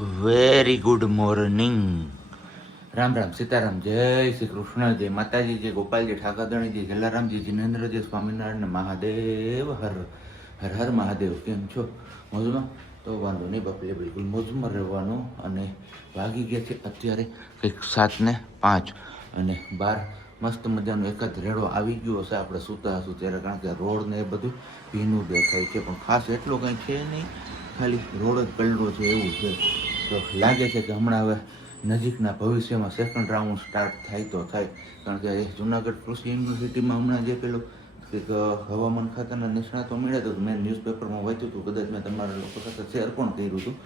Very good morning. Ram Ram, Sitaram, જય શ્રી કૃષ્ણ, જય માતાજી, જય ગોપાલજી, ઠાકરધણીજી, જલારામજી, જિનેન્દ્રજી, સ્વામિનારાયણ મહાદેવ, હર હર હર મહાદેવ. કેમ છો? મોજમાં? તો વાંધો નહીં બાપલે, બિલકુલ મોજમાં રહેવાનું. અને વાગી ગયા છે અત્યારે કંઈક 7:05 અને બહાર મસ્ત મજાનો એકાદ રેડો આવી ગયો હશે. આપણે સૂતા હશું ત્યારે, કારણ કે રોડ ને એ બધું ભીનું દેખાય છે, પણ ખાસ એટલો કંઈ છે નહીં, ખાલી રોડ જ પલળો છે એવું છે. તો લાગે છે કે હમણાં હવે નજીકના ભવિષ્યમાં સેકન્ડ રાઉન્ડ સ્ટાર્ટ થાય તો થાય, કારણ કે જુનાગઢ કૃષિ યુનિવર્સિટીમાં હમણાં જે પેલું કંઈક હવામાન ખાતાના નિષ્ણાતો મળ્યા તો મેં ન્યૂઝપેપરમાં વાંચ્યું હતું, કદાચ મેં તમારા લોકો સાથે શેર પણ કર્યું હતું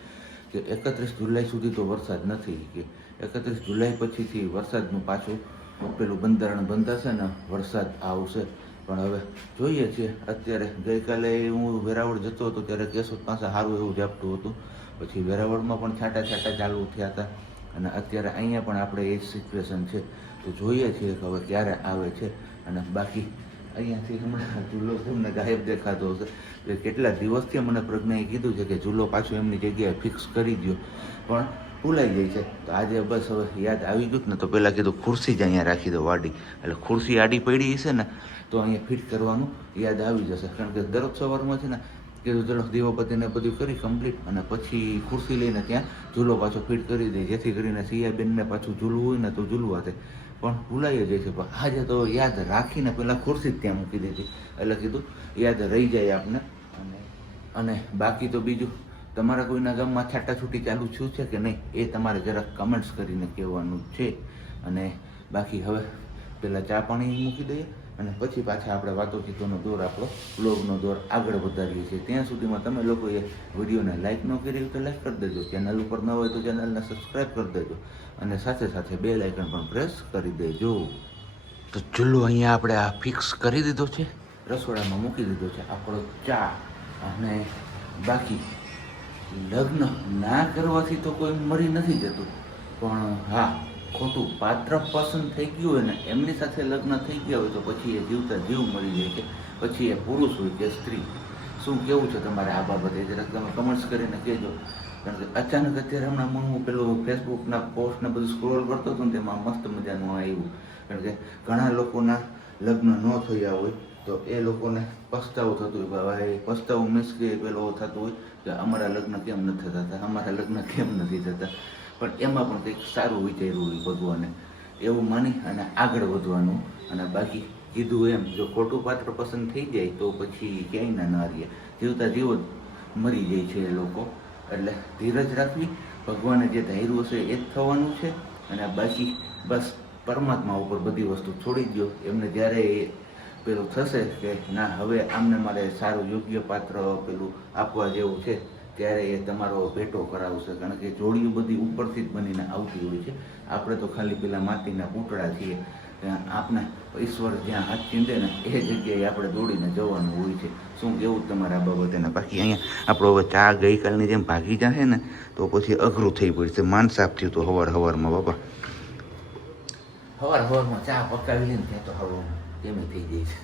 કે 31 જુલાઈ સુધી તો વરસાદ નથી, કે 31 જુલાઈ પછીથી વરસાદનું પાછું પેલું બંધારણ બંધાશે ને વરસાદ આવશે. પણ હવે જોઈએ છીએ. અત્યારે ગઈકાલે હું વેરાવળ જતો હતો ત્યારે કેશોદ પાસે સારું એવું ઝાપટું હતું, પછી વેરાવળમાં પણ છાંટા છાંટા ચાલુ થયા હતા, અને અત્યારે અહીંયા પણ આપણે એ જ સિચ્યુએશન છે. તો જોઈએ છીએ કે હવે ક્યારે આવે છે. અને બાકી અહીંયાથી હમણાં ઝૂલો તમને ગાયબ દેખાતો હશે, કે કેટલા દિવસથી મને પ્રજ્ઞાએ કીધું છે કે ઝૂલો પાછું એમની જગ્યાએ ફિક્સ કરી દો, પણ ભૂલાઈ જાય છે. તો આજે બસ હવે યાદ આવી ગયું ને, તો પહેલાં કીધું ખુરશી જ અહીંયા રાખી દો વાડી, એટલે ખુરશી આડી પડી હશે ને તો અહીંયા ફિટ કરવાનું યાદ આવી જશે. કારણ કે દરરોજ સવારમાં છે ને કીધું ચલો દીવાબત્તીને બધું કરી કમ્પ્લીટ, અને પછી ખુરશી લઈને ત્યાં ઝૂલો પાછો ફિટ કરી દઈએ, જેથી કરીને સિયાબેનને પાછું ઝૂલવું હોય ને તો ઝૂલવા થાય. પણ ભૂલાઈ જાય છે. પણ આજે તો યાદ રાખીને પહેલાં ખુરશી જ ત્યાં મૂકી દીધી, એટલે કીધું યાદ રહી જાય આપને. અને બાકી તો બીજું, તમારા કોઈના ગામમાં છાટાછૂટી ચાલુ થયું છે કે નહીં, એ તમારે જરાક કમેન્ટ્સ કરીને કહેવાનું છે. અને બાકી હવે પહેલાં ચા પાણી મૂકી દઈએ, અને પછી પાછા આપણે વાતોચીતોનો દોર, આપણો બ્લોગનો દોર આગળ વધારીએ છીએ. ત્યાં સુધીમાં તમે લોકોએ વિડીયોને લાઇક ન કરી હોય તો લાઇક કરી દેજો, ચેનલ ઉપર ન હોય તો ચેનલને સબસ્ક્રાઈબ કરી દેજો, અને સાથે સાથે બેલ આઇકન પણ પ્રેસ કરી દેજો. તો ચૂલો અહીંયા આપણે આ ફિક્સ કરી દીધો છે, રસોડામાં મૂકી દીધો છે આપણો ચા. અને બાકી લગ્ન ના કરવાથી તો કોઈ મરી નથી જતું, પણ હા, ખોટું પાત્ર પસંદ થઈ ગયું હોય ને એમની સાથે લગ્ન થઈ ગયા હોય તો પછી એ જીવતા જીવ મરી જાય છે. પછી એ પુરુષ હોય કે સ્ત્રી. શું કેવું છે તમારે આ બાબતે, જરાક તમે કમેન્ટ્સ કરીને કહેજો. કારણ કે અચાનક અત્યારે હમણાં હું પેલું ફેસબુકના પોસ્ટને બધું સ્ક્રોલ કરતો હતો ને તેમાં મસ્ત મજાનું આવ્યું. કારણ કે ઘણા લોકોના લગ્ન ન થયા હોય તો એ લોકોને પસ્તાવું થતું હોય, ભાઈ પસ્તાવું મીન્સ કે પેલો થતું હોય કે અમારા લગ્ન કેમ નથી થતા, અમારા લગ્ન કેમ નથી થતા. પણ એમાં પણ કંઈક સારું વિચાર્યું હોય ભગવાને, એવું માની અને આગળ વધવાનું. અને બાકી કીધું એમ, જો ખોટું પાત્ર પસંદ થઈ જાય તો પછી ક્યાંય ના રહીએ, જીવતા જીવ જ મરી જાય છે એ લોકો. એટલે ધીરજ રાખવી, ભગવાને જે ધાર્યું હશે એ જ થવાનું છે. અને બાકી બસ પરમાત્મા ઉપર બધી વસ્તુ છોડી દો. એમને જ્યારે પેલું થશે કે ના હવે આમને મારે સારું યોગ્ય પાત્ર પેલું આપવા જેવું છે, ત્યારે એ તમારો ભેટો કરાવશે. કારણ કે જોડીઓ બધી ઉપરથી જ બનીને આવતી હોય છે, આપણે તો ખાલી પેલા માટીના પૂતળા છીએ. આપણે ઈશ્વર જ્યાં હાથ ચીંધે ને એ જગ્યાએ આપણે દોડીને જવાનું હોય છે. શું કેવું તમારા બાબતે? ને બાકી અહીંયા આપણો હવે ચા ગઈકાલની જેમ ભાગી જશે ને તો પછી અઘરું થઈ પડશે. માન સાફ થયું તો સવારમાં બાપા, સવારમાં ચા પકાવી લઈને ત્યાં તો હવામાં કેમ થઈ જાય છે.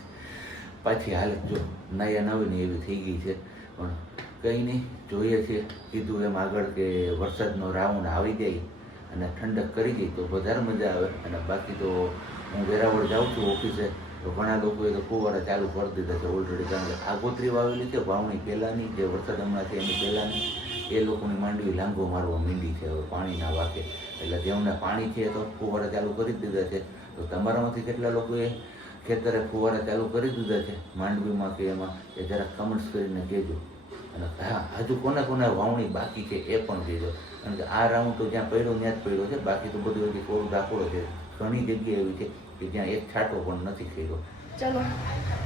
પાછી હાલત જો નયા નવી એવી થઈ ગઈ છે. પણ કંઈ નહીં, જોઈએ છીએ કીધું એમ આગળ કે વરસાદનો રાઉન્ડ આવી જાય અને ઠંડક કરી જાય તો વધારે મજા આવે. અને બાકી તો હું વેરાવળ જાઉં છું ઓફિસે, તો ઘણા લોકોએ તો ફુવારા ચાલુ કરી દીધા છે ઓલરેડી. કારણ કે આગોતરી વાવેલી છે વાવણી પહેલાંની, જે વરસાદ હમણાં છે એની પહેલાંની, એ લોકોની માંડવી લાંગો મારવા માંડી છે હવે પાણીના વાકે. એટલે જેમને પાણી છે તો ફુવારા ચાલુ કરી જ દીધા છે. તો તમારામાંથી કેટલા લોકોએ ખેતરે ફુવારા ચાલુ કરી દીધા છે માંડવીમાં કે એમાં, એ જરાક કમેન્ટ્સ કરીને કહેજો. અને હા, હજુ કોને કોને વાવણી બાકી છે એ પણ કહેજો. કારણ કે આ રાઉન્ડ તો જ્યાં પડ્યો ત્યાં જ પડ્યો છે, બાકી તો બધું હજી થોડું દાખલો છે. ઘણી જગ્યા એવી છે કે જ્યાં એક છાંટો પણ નથી કર્યો. ચલો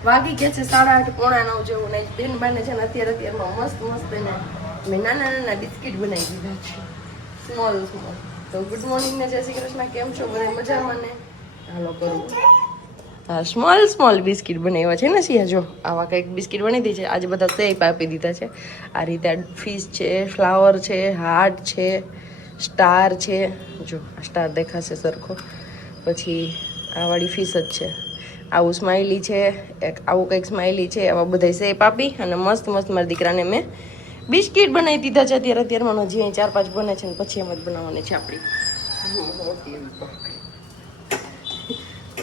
વાગી ગયા છે 8:30 પોણા 9 જેવું. ને બેન બાને છે ને અત્યારમાં મસ્ત મસ્ત એને મેં નાના નાના બિસ્કિટ બનાવી દીધા છે, સ્મોલ. તો ગુડ મોર્નિંગ ને જય શ્રી કૃષ્ણ. કેમ છો બધા? મજામાં ને? હાલો કરું. હા, સ્મોલ બિસ્કિટ બનાવ્યા છે ને સિયા. જો આવા કંઈક બિસ્કિટ બની દી છે. આજે બધા સેપ આપી દીધા છે. આ રીતે ફિશ છે, ફ્લાવર છે, હાર્ટ છે, સ્ટાર છે. જો સ્ટાર દેખાશે સરખો. પછી આ વાળી ફિશ જ છે. આવું સ્માઇલી છે, એક આવું કંઈક સ્માઇલી છે. આવા બધા શેપ આપી અને મસ્ત મસ્ત મારા દીકરાને મેં બિસ્કિટ બનાવી દીધા છે અત્યારમાં હજી અહીં 4-5 બને છે ને પછી એમ જ બનાવવાની છે આપણી મોટી એવી ભાખરી.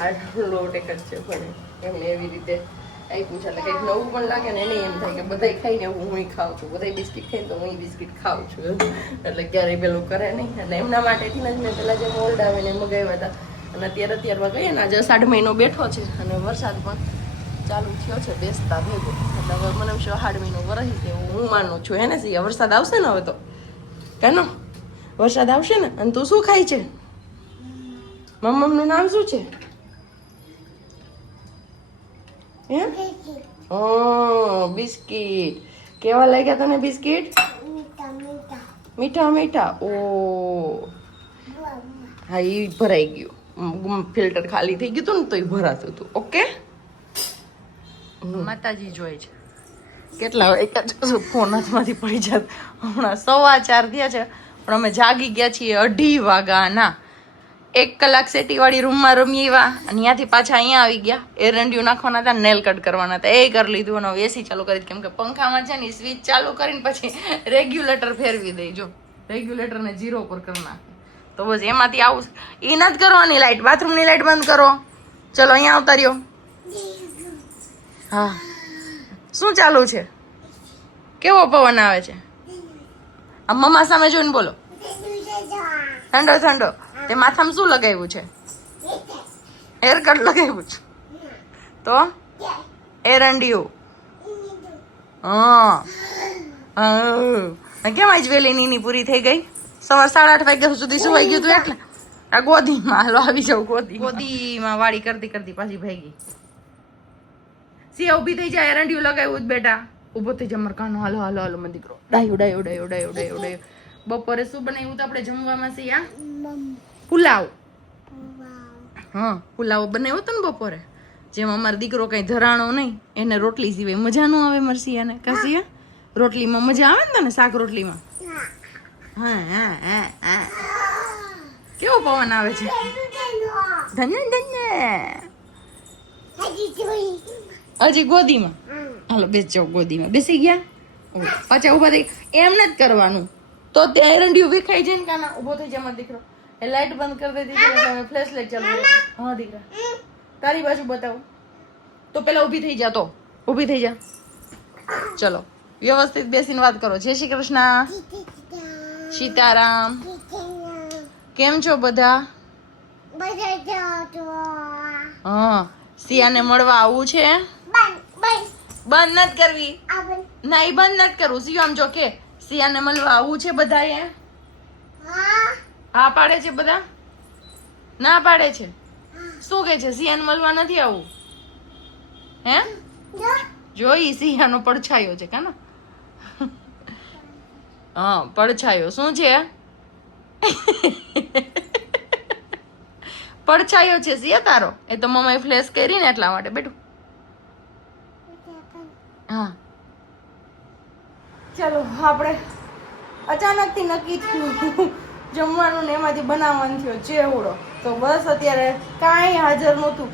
આ લોટ એક જ છે પણ એમને એવી રીતે આપ્યું છે એટલે કંઈક નવું પણ લાગે ને એને એમ થાય કે બધાય ખાઈને હું ખાઉં છું, બધાય બિસ્કિટ ખાઈને તો હું બિસ્કિટ ખાઉં છું એટલે ક્યારેય પેલું કરે નહીં. અને એમના માટેથી જ મેં પેલા જે મોલ્ડ આવે ને મગાવ્યા હતા અને અત્યારમાં ગઈએ ને આજે 1.5 મહિનો બેઠો છે અને વરસાદ પણ ચાલુ થયો છે બેસતા ભેગો એટલે હવે મને 1.5 મહિનો વરસી તેવું હું માનું છું હે ને સિયા. વરસાદ આવશે ને હવે તો કાનો વરસાદ આવશે ને. અને તું શું ખાય છે? મમ્મનું નામ શું છે? બિસ્કિટ. કેવા લાગ્યા તને બિસ્કિટ? મીઠા મીઠા. ઓ હા એ ભરાઈ ગયું, ફિલ્ટર ખાલી થઈ ગયું હતું ને તો એ ભરાતું હતું. ઓકે માતાજી જોઈ છે કેટલા ફોન હાથમાંથી પડી જાત. હમણાં 4:15 થયા છે પણ અમે જાગી ગયા છીએ 2:30 વાગ્યાના. 1 કલાક સેટીવાળી રૂમમાં રમી આવ્યા અને ત્યાંથી પાછા અહીંયા આવી ગયા. એરંડિયું નાખવાના હતા, નેલ કટ કરવાના હતા, એ કરી લીધું અને એસી ચાલુ કરી કેમ કે પંખામાં છે ને સ્વિચ ચાલુ કરીને પછી રેગ્યુલેટર ફેરવી દઈ. જો રેગ્યુલેટરને 0 પર કરી નાખે તો બસ એમાંથી આવું. એ નથી કરવાની લાઈટ, બાથરૂમની લાઈટ બંધ કરો. ચલો અહીંયા આવતા રહ્યો. હા શું ચાલુ છે? કેવો પવન આવે છે? આ મમ્મા સામે જોઈને બોલો. ઠંડો ઠંડો. તે માથામાં શું લગાવ્યું છે? હેરકટ લગાવ્યું છે તો એરંડિયું. હા કેમ આજ વેલી નીની પૂરી થઈ ગઈ? સવાર 8:30 વાગ્યા સુધી સુવાઈ ગયું તું એટલે આ ગોદીમાં હાલો આવી જાવ. ગોદીમાં વાળી કરતી કરતી પાછી ભાગી. સિયા ઊભી થઈ જાય. એરંડિયું લગાવ્યું જ બેટા. ઊભો થઈ જાય મરકાનો. હાલો હાલો હાલો મને દીકરો. ડાયો ડાયો ડાયો ડાયો ડાયો ડાયો. બપોરે શું બનાવ્યું તો આપણે જમવામાં? સિયા પુલાવ. હા પુલાવ બનાવ્યો તો ને બપોરે. જેમ અમારો દીકરો કઈ ધરાણો નહીં એને રોટલી સિવાય મજા ન આવે. મરસિયાને કાસિયા રોટલીમાં મજા આવે ને તને? શાક રોટલીમાં. હા હા હા હા કેવો પવન આવે છે? ધન્ય ધન્ય. હજી ગોદીમાં. હાલો બેસ જાઓ ગોદીમાં. બેસી ગયા પાછા ઉભા થઈ. એમ નથી કરવાનું તો તે એરંડિયું વિખાઈ જાય ને કાના. ઉભો થઈ જાય મારો દીકરો. એ લાઈટ બંધ કરી દે દીકરા. ફ્લેશ લાઈટ ચાલુ કરે. હા દીકરા તારી બાજુ બતાવું તો પેલા ઊભી થઈ જા. તો ઊભી થઈ જા. ચલો વ્યવસ્થિત બેસીને વાત કરો. જય શ્રી કૃષ્ણ. સીતારામ. કેમ છો બધા? હા સિયાને મળવા આવું છે. બંધ નથી કરવી. ના એ બંધ નથી કરવું. સિયો આમ જો કે સિયાને મળવા આવું છે બધાએ. હા પાડે છે બધા. ના પાડે છે. શું કે છે? સિયાને મળવા નથી આવું હે? જોઈ સિયાનો પડછાયો છે કાના. હા પડછાયો શું છે? પડછાયો છે સિયા તારો. એ તો મમ્માએ ફ્લેશ કરી ને એટલા માટે બેઠું. હા ચાલો આપણે અચાનકથી નક્કી થયું જમવાનું ને એમાંથી બનાવવાનું થયો ચેવડો. તો બસ અત્યારે કાંઈ હાજર નહોતું.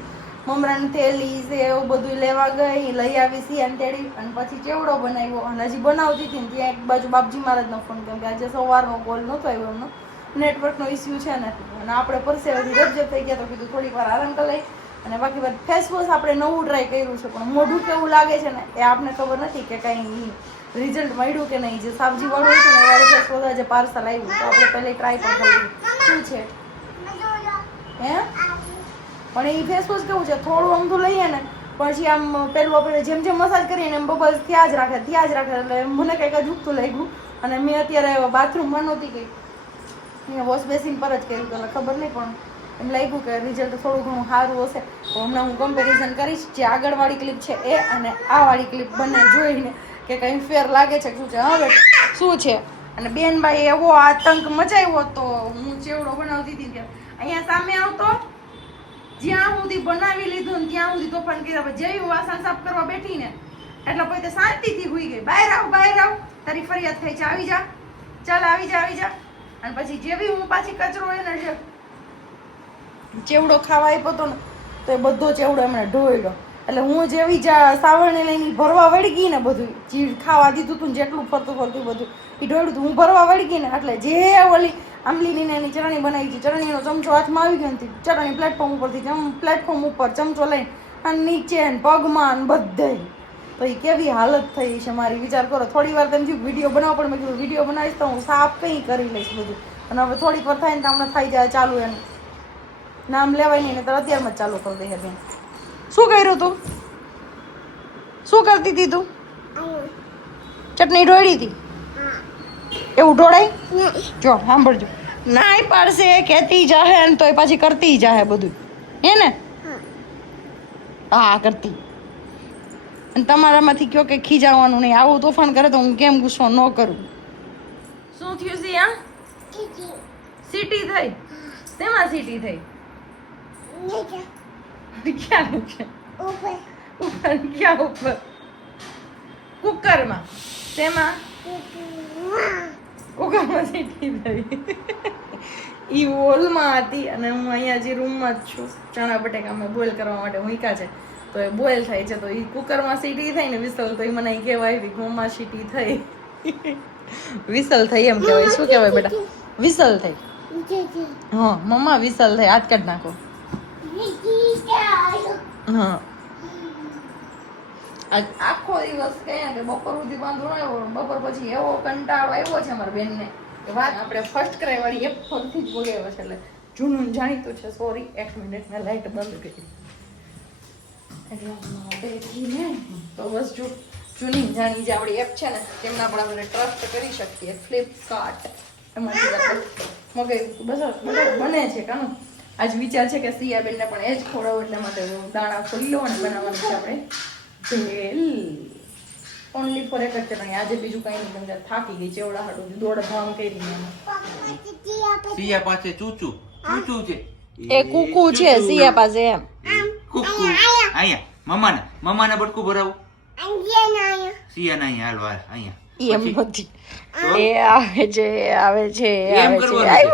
મમરાની થેલી છે એવું બધું લેવા ગઈ, લઈ આવી સિયાને તેડી અને પછી ચેવડો બનાવ્યો. અને હજી બનાવતી હતી ને ત્યાં એક બાજુ બાપજી મહારાજનો ફોન કેમ કે આજે સવારનો કોલ નહોતો આવ્યો એમનો નેટવર્કનો ઇસ્યુ છે ને. અને આપણે પરસેવાથી રજ્જત થઈ ગયા તો કીધું થોડીક વાર આરામ કરી લઈ. અને બાકી વાત ફેસ વોશ આપણે નવું ટ્રાય કર્યું છે પણ મોઢું કેવું લાગે છે ને એ આપને ખબર નથી કે કંઈ રિઝલ્ટ મળ્યું કે નહીં. જે સબ્જી વાળું હોય છે ને વાળું ફેસ વોશ આજે પાર્સલ આવ્યું તો આપણે પહેલે ટ્રાય પણ કરી. શું છે હે? પણ એ ફેસ વોશ કેવું છે થોડું અમથું લઈએ ને પછી આમ પેલું આપણે જેમ જેમ મસાજ કરીએ ને એમ બબલ્સ ત્યાં જ રાખે એટલે મને કંઈક જ ઉગતું લાગ્યું. અને મેં અત્યારે બાથરૂમમાં નહોતી ગઈ, મેં વોશ બેસિન પર જ કર્યું એટલે ખબર નહીં પણ એમ લાગ્યું કે રિઝલ્ટ થોડું ઘણું સારું હશે. તો હમણાં હું કમ્પેરિઝન કરીશ જે આગળવાળી ક્લિપ છે એ અને આ વાળી ક્લિપ બંને જોઈને કે કંઈ ફેર લાગે છે શું છે. હવે શું છે અને બેનભાઈ એવો આતંક મચાવ્યો તો હું ચેવડો બનાવતી હતી ત્યાં અહીંયા સામે આવતો જ્યાં સુધી બનાવી લીધું ને ત્યાં સુધી તોફાન કર્યા. જેવી વાસણ સાફ કરવા બેઠી ને એટલે પોતે શાંતિથી હુઈ ગઈ. બહાર આવ તારી ફરિયાદ થઈ છે, આવી જા, ચાલ આવી જા. અને પછી જેવી હું પાછી કચરો એને જે ચેવડો ખાવા આપ્યો હતો ને તો એ બધો ચેવડો એમણે ઢોળ્યો. એટલે હું જેવી સાવરણે લઈને ભરવા વળી ગઈ ને બધું જે ખાવા દીધું હતું ને જેટલું ફરતું બધું એ ઢોળ્યું હતું હું ભરવા વળી ગઈ ને એટલે જે ઓલી આંબલીની એની ચટણી બનાવી છે ચટણીનો ચમચો હાથમાં આવી ગયો ને ચટણી પ્લેટફોર્મ ઉપરથી પ્લેટફોર્મ ઉપર ચમચો લઈને અને નીચે ને પગમાં ને બધે તો એ કેવી હાલત થઈ છે મારી વિચાર કરો થોડી વાર તેમ થયું વિડીયો બનાવવા પણ મેં કીધું વિડીયો બનાવીશ તો હું સાફ કંઈ કરી લઈશ બધું અને હવે થોડીક વાર થાય ને તો હમણાં થઈ જાય ચાલુ એનું નામ લેવાય નહીં તો અત્યારમાં જ ચાલુ કરી દઈએ બેન શું કર્યું તું શું કરતી હતી તું ચટણી ઢોળી હતી એવું ઢોળાય જો સાંભળજો નાય પાડશે કહેતી જાહે ને તોય પાછી કરતી જાહે બધું હે ને હા કરતી અને તમારામાંથી કયો કે ખીજાવાનું નહીં આવું તોફાન કરે તો હું કેમ ગુસ્સો ન કરું શું થયું છે આ સીટી થઈ શેમાં સીટી થઈ ક્યાં છે ઉપર ક્યાં ઉપર કુકરમાં શેમાં કુકરમાં સીટી થઈ ઈ હોલમાં હતી અને હું અહીંયા જે રૂમમાં જ છું ચણા બટેકા મેં બોઇલ કરવા માટે મૂક્યા છે તો એ બોઇલ થાય છે તો એ કુકરમાં સીટી થઈ ને વિસલ તો એ મને અહીં કહેવાય આવી ઘઉંમાં સીટી થઈ વિસલ થઈ એમ કહેવાય શું કહેવાય બેટા વિસલ થઈ હા મમ્મા વિસલ થઈ હાથ કાઢ નાખો હા આજ આખો દિવસ કયા કે બપોર સુધી વાંધો આવ્યો બપોર પછી એવો કંટાળો આવ્યો છે અમારા બેનને કે વાત આપણે ફર્સ્ટ ક્રાય વાળી એક ફરથી જ બોલાવ્યો છે એટલે જૂનું જાણીતું છે સોરી 1 મિનિટ મેં લાઈટ બંધ કરી એટલે બેઠીને તો બસ જો જૂની જાણી જે આપણી એપ છે ને તેમના પણ આપણે ટ્રસ્ટ કરી શકીએ ફ્લિપકાર્ટ એમાંથી આપણે મગાવ્યું બસ બને છે કાનું આજ વિચાર છે કે સિયાબેનને પણ એ જ ખોડાવું એટલે માટે દાણા ખોલી લો અને બનાવવાનું છે આપણે ભેલ ઓનલી ફોર એક જ ચટણી આજે બીજું કઈ નહીં તમને થાકી ગઈ ચેવડા હાડું દોડધામ કરી સિયા પાસે ચૂચુ ચૂચુ છે એ કુકુ છે સિયા પાસે એમ કુકુ અહીંયા મમ્માને બટકું ભરાવું સિયા ના અહીંયા હાલ વાર અહીંયા એમ નથી એ આવે છે એમ કરવાનું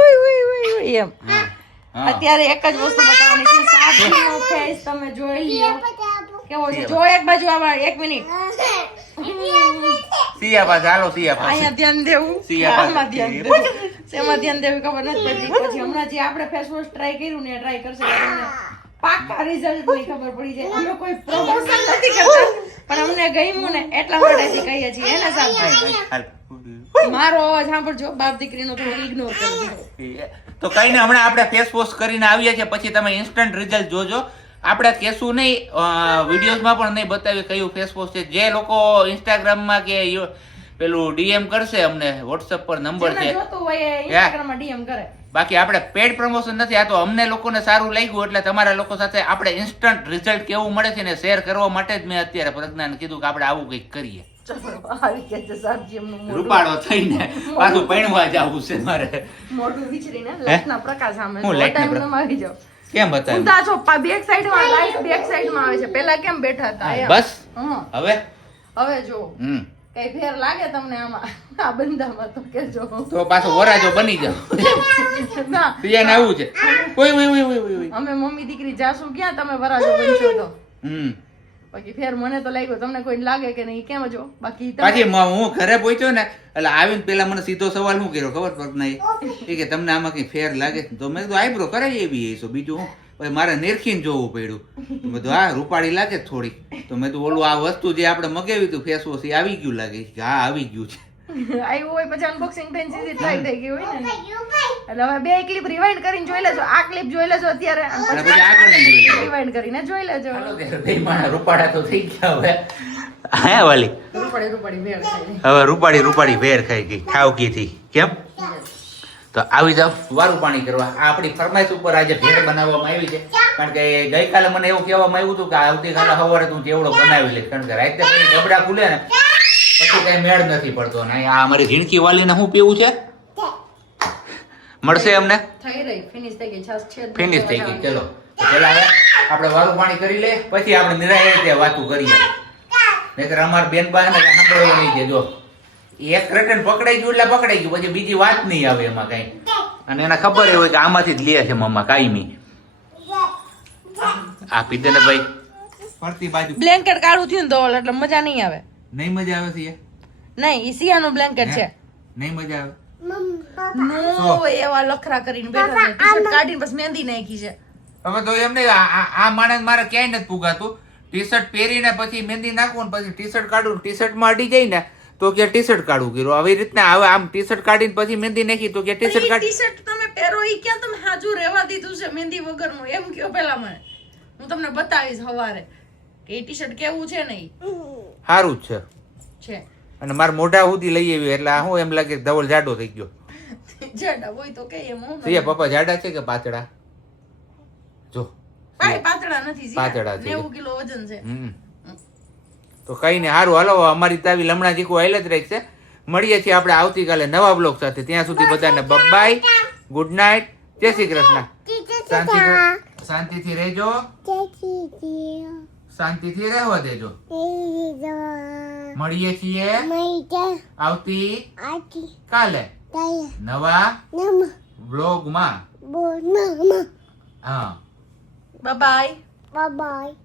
છે. એમ અત્યારે એક જ વસ્તુ બતાવવાની છે સાબુનો ફેસ તમે જોઈ લ્યો કેવો છે જો એક બાજુ આવા 1 મિનિટ સિયા પાસે હાલો સિયા પાસે અહીંયા ધ્યાન દેવું સિયા પાસે. આમાં ધ્યાન દેવું શેમાં ધ્યાન દેવું ખબર નથી પડતી પછી હમણાં જે આપણે ફેસ વોશ ટ્રાય કર્યું ને ટ્રાય કરશે એટલે તમને પાક્કા રિઝલ્ટ ની ખબર પડી જાય અમે કોઈ પ્રમોશન નથી કરતા પણ અમને ગમ્યું ને એટલા માટેથી કહીએ છીએ એને સાહેબ મારો અવાજ સાંભળજો બાપ દીકરીનો થોડો ઇગ્નોર કરજો તો કઈ ને હમણાં આપણે ફેસ વોશ કરીને આવીએ છીએ પછી તમે ઇન્સ્ટન્ટ રિઝલ્ટ જોજો આપણે કહેશું નહીં વિડીયોઝમાં પણ નહીં બતાવી કયું ફેસ વોશ છે જે લોકો ઇન્સ્ટાગ્રામમાં કે પેલું ડીએમ કરશે અમને વોટ્સએપ પર નંબર છે જોતું હોય ઇન્સ્ટાગ્રામમાં ડીએમ કરે બાકી આપણે પેડ પ્રમોશન નથી આ તો અમને લોકોને સારું લાગ્યું એટલે તમારા લોકો સાથે આપણે ઇન્સ્ટન્ટ રિઝલ્ટ કેવું મળે છે ને શેર કરવા માટે જ મેં અત્યારે પ્રજ્ઞાને કીધું કે આપણે આવું કંઈક કરીએ આવી ગયા છે સાહેબજી એમનું મોઢું. રૂપાળો થઈને પાછું પૈણવા જવું છે મારે મોઢું વિચરીને લાઈટના પ્રકાશ સામે હું લાઈટના ટાઈમ આવી જાવ કેમ બતાવ્યું ઊંધા છો બેક સાઈડમાં લાઈટ બેક સાઈડમાં આવે છે પહેલા કેમ બેઠા હતા એમ. બસ હં. હવે હવે જો કઈ ફેર લાગે તમને આમાં આ બંધામાં તો કેજો તો પાછો વરાજો બની જાવ ના પિયાને આવું છે ઓય ઓય ઓય ઓય ઓય અમે મમ્મી દીકરી જાશું ક્યાં તમે વરાજો બનશો તો હમ બાકી ફેર મને તો લાગ્યું તમને કોઈ લાગે કે નહીં કેમ જો બાકી પાછી હું ઘરે પહોંચ્યો ને એટલે આવીને પેલા મને સીધો સવાલ શું કર્યો ખબર પગ કે તમને આમાં કઈ ફેર લાગે તો મેં કીધું આઈબ્રો કરાવી એવી હશો બીજું હું પછી મારે નિરખીને જોવું પડ્યું તો મેં કીધું હા રૂપાળી લાગે થોડી તો મેં કીધું ઓલું આ વસ્તુ જે આપણે મગાવ્યું હતું ફેસ વોશ એ આવી ગયું લાગે કે હા આવી ગયું છે આવ્યું હોય પછી અનબોક્સિંગ થઈને સીધી ટ્રાય થઈ ગઈ હોય ને એટલે હવે બે ક્લિપ રિવાઇન્ડ કરીને જોઈ લેજો આ ક્લિપ જોઈ લેજો અત્યારે અને અને પછી આગળ જોઈ લેજો. રિવાઇન્ડ કરીને જોઈ લેજો બે માણા રૂપાળા તો થઈ ગયા હવે હા વાલી રૂપાળી વેળ થઈ હવે રૂપાળી વેર ખાઈ ગઈ ઠાવકીથી કેમ તો આવી જાવ વારું પાણી કરવા આ આપણી ફરમાઈશ ઉપર આજે ભેળ બનાવવામાં આવી છે કારણ કે ગઈકાલે મને એવું કહેવામાં આવ્યું હતું કે આવતીકાલે સવારે તું ચેવડો બનાવી લઈશ કારણ કે રાતે પછી ડબડા ખુલે ને પછી કઈ મેળ નથી પડતો અને આ અમારી ઝીણકી વાલીને શું પીવું છે મળશે અમને થઈ રહી ફિનિશ થઈ ગઈ છાસ છે ફિનિશ થઈ ગઈ ચલો તો પેલા હવે આપણે વારું પાણી કરી લે પછી આપણે નિરાય રીતે વાતું કરીએ નહીતર અમાર બેન પાસે સાંભળવા નહીં છે જો એક રટન પકડાઈ ગયું એટલે પકડાઈ ગયું પછી બીજી વાત નહીં આવે એમાં કઈ અને એને ખબર હોય કે આમાંથી જ લે છે મમ્મા કાયમી આપી દે ને ભાઈ ફરતી બાજુ બ્લેન્કેટ કાળું થયું ને તો એટલે મજા નહીં આવે. નહીં મજા આવે છે નહીં, ઈ સિયાનું બ્લેન્કેટ છે. નહીં મજા આવે નો એવા લખરા કરીને બેઠા છે. ટી-શર્ટ કાઢીને પછી મહેંદી નાખી છે. હવે તો એમ નહીં આ માણસ મારે ક્યાંય નથી પુગાતું. ટી શર્ટ પહેરીને પછી મહેંદી નાખવું ને પછી ટી શર્ટ કાઢું, ટી શર્ટમાં અડી જાય ને તો કે ટી શર્ટ કાઢવું કર્યું. આવી રીતના હવે આમ ટી શર્ટ કાઢીને પછી મહેંદી નાખી તો કે ટી શર્ટ કાઢ. ટી-શર્ટ તમે પહેરો ઈ ક્યાં તમે હાજુ રહેવા દીધું છે મહેંદી વગરનું? એમ કયો પેલા મને, હું તમને બતાવીશ હવારે કે ઈ ટી-શર્ટ કેવું છે ને ઈ સારું જ છે. અને મારા મોઢા સુધી લઈ આવી એટલે હું એમ લાગે ધવલ જાડો થઈ ગયો. જાડા હોય તો કે એમ હું સિયા પપ્પા જાડા છે કે પાતળા? જો ભાઈ પાતળા નથી, પાતળા છે. 90 કિલો વજન છે. તો કઈ ને સારું હાલો, અમારી તાવી લમણા જીકો આયલ જ રહી છે. મળીએ છીએ આપણે આવતીકાલે નવા બ્લોગ સાથે. ત્યાં સુધી બધાને બાય, ગુડ નાઇટ, જય શ્રી કૃષ્ણ. શાંતિથી રહેજો, શાંતિથી રહેવા દેજો. મળીએ છીએ આવતી કાલે નવા બ્લોગમાં. હા, બાય બાય. Bye bye.